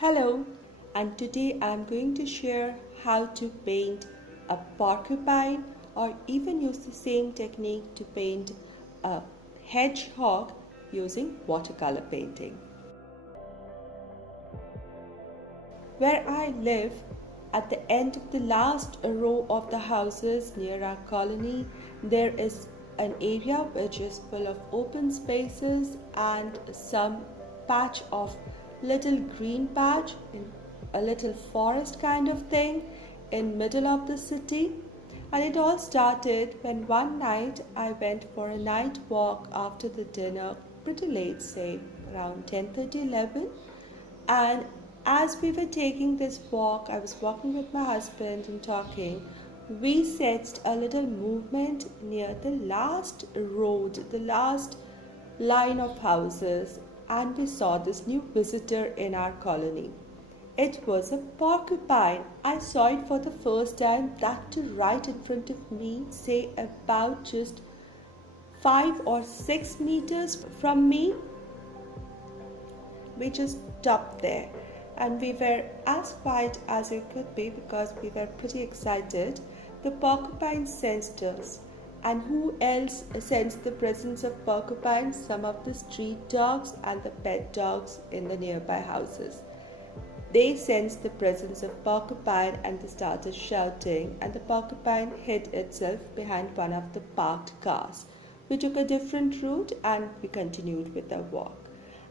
Hello, and today I'm going to share how to paint a porcupine or even use the same technique to paint a hedgehog using watercolor painting. Where I live, at the end of the last row of the houses near our colony, there is an area which is full of open spaces and some patch of little green patch in a little forest kind of thing in middle of the city. And it all started when one night I went for a night walk after the dinner, pretty late, say around 10:30, 11. And as we were taking this walk, I was walking with my husband and talking. We sensed a little movement near the last road, the last line of houses, and we saw this new visitor in our colony. It was a porcupine. I saw it for the first time, that too right in front of me, say about just 5 or 6 meters from me. We just stopped there and we were as quiet as it could be because we were pretty excited. The porcupine sensed us. And who else sensed the presence of porcupines? Some of the street dogs and the pet dogs in the nearby houses. They sensed the presence of porcupine and they started shouting, and the porcupine hid itself behind one of the parked cars. We took a different route and we continued with our walk.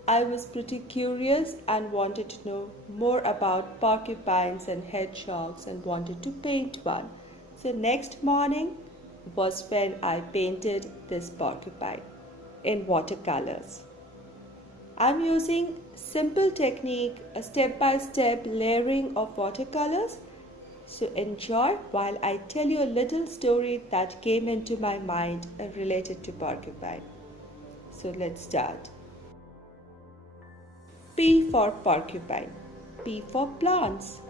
I was pretty curious and wanted to know more about porcupines and hedgehogs and wanted to paint one. So next morning was when I painted this porcupine in watercolors. I'm using simple technique, a step-by-step layering of watercolors. So enjoy while I tell you a little story that came into my mind related to porcupine. So let's start. P for porcupine. P for plants.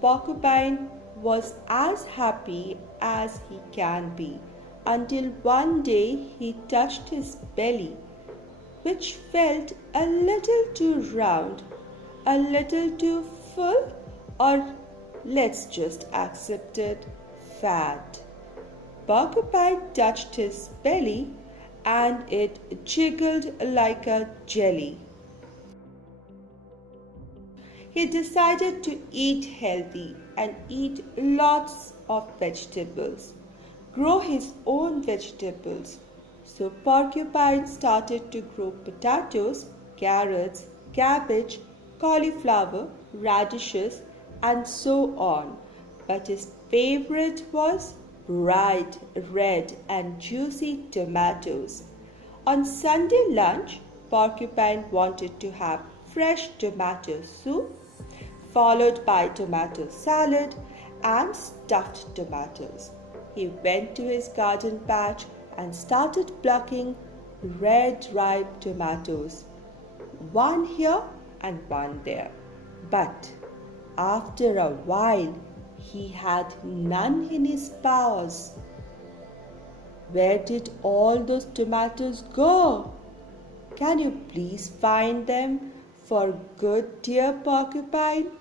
Porcupine was as happy as he can be until one day he touched his belly, which felt a little too round, a little too full, or let's just accept it, fat. Porcupine touched his belly and it jiggled like a jelly. He decided to eat healthy and eat lots of vegetables, grow his own vegetables. So Porcupine started to grow potatoes, carrots, cabbage, cauliflower, radishes, and so on. But his favorite was bright red and juicy tomatoes. On Sunday lunch, Porcupine wanted to have fresh tomato soup, followed by tomato salad and stuffed tomatoes. He went to his garden patch and started plucking red ripe tomatoes, one here and one there. But after a while, he had none in his paws. Where did all those tomatoes go? Can you please find them for good, dear Porcupine?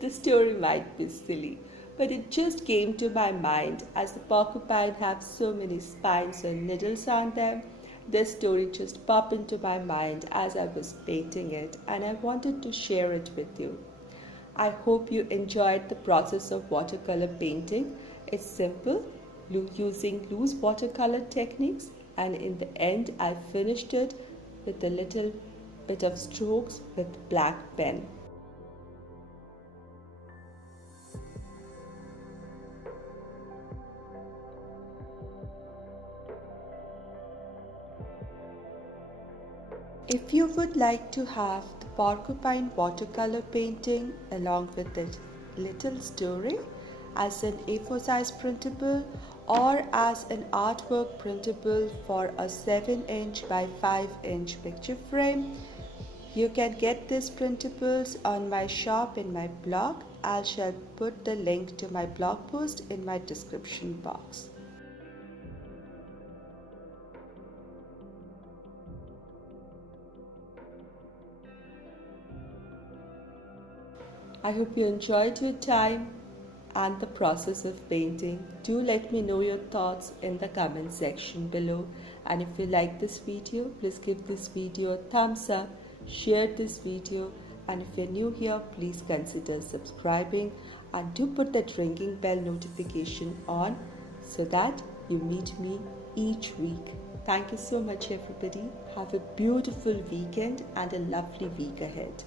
The story might be silly, but it just came to my mind. As the porcupine have so many spines and needles on them, this story just popped into my mind as I was painting it, and I wanted to share it with you. I hope you enjoyed the process of watercolor painting. It's simple, using loose watercolor techniques, and in the end I finished it with a little bit of strokes with black pen. If you would like to have the porcupine watercolor painting along with the little story as an A4 size printable or as an artwork printable for a 7-inch by 5-inch picture frame, you can get these printables on my shop in my blog. I shall put the link to my blog post in my description box. I hope you enjoyed your time and the process of painting. Do let me know your thoughts in the comment section below. And if you like this video, please give this video a thumbs up, share this video, and if you're new here, please consider subscribing and do put that ringing bell notification on so that you meet me each week. Thank you so much, everybody. Have a beautiful weekend and a lovely week ahead.